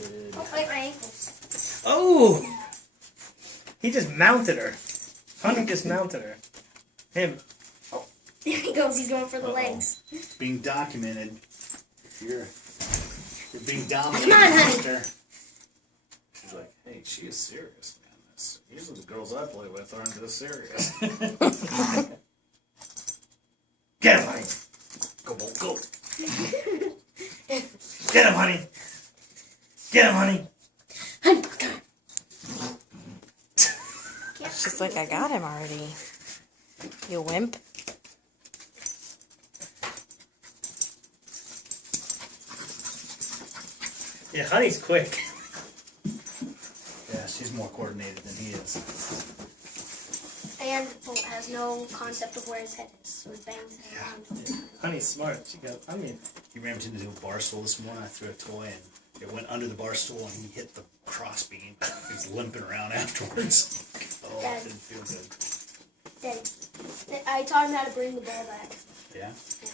Good. Don't bite my ankles. Oh! He just mounted her. Honey just mounted her. Him. Oh, there he goes. He's going for the legs. Being documented. You're being dominated. Come on, honey. She's like, hey, she is serious, man. Usually the girls I play with aren't this serious. Get him, honey. Go, go. Get him, honey. Get him, honey. Honey, come on. She's like, I got him already. You wimp. Yeah, honey's quick. Yeah, she's more coordinated than he is. And has no concept of where his head is, so he bangs it around. Honey's smart. She got. I mean, You ran into the bar stool this morning. I threw a toy and it went under the bar stool and he hit the crossbeam. He was limping around afterwards. Oh, it didn't feel good. Then I taught him how to bring the ball back. Yeah? Yeah.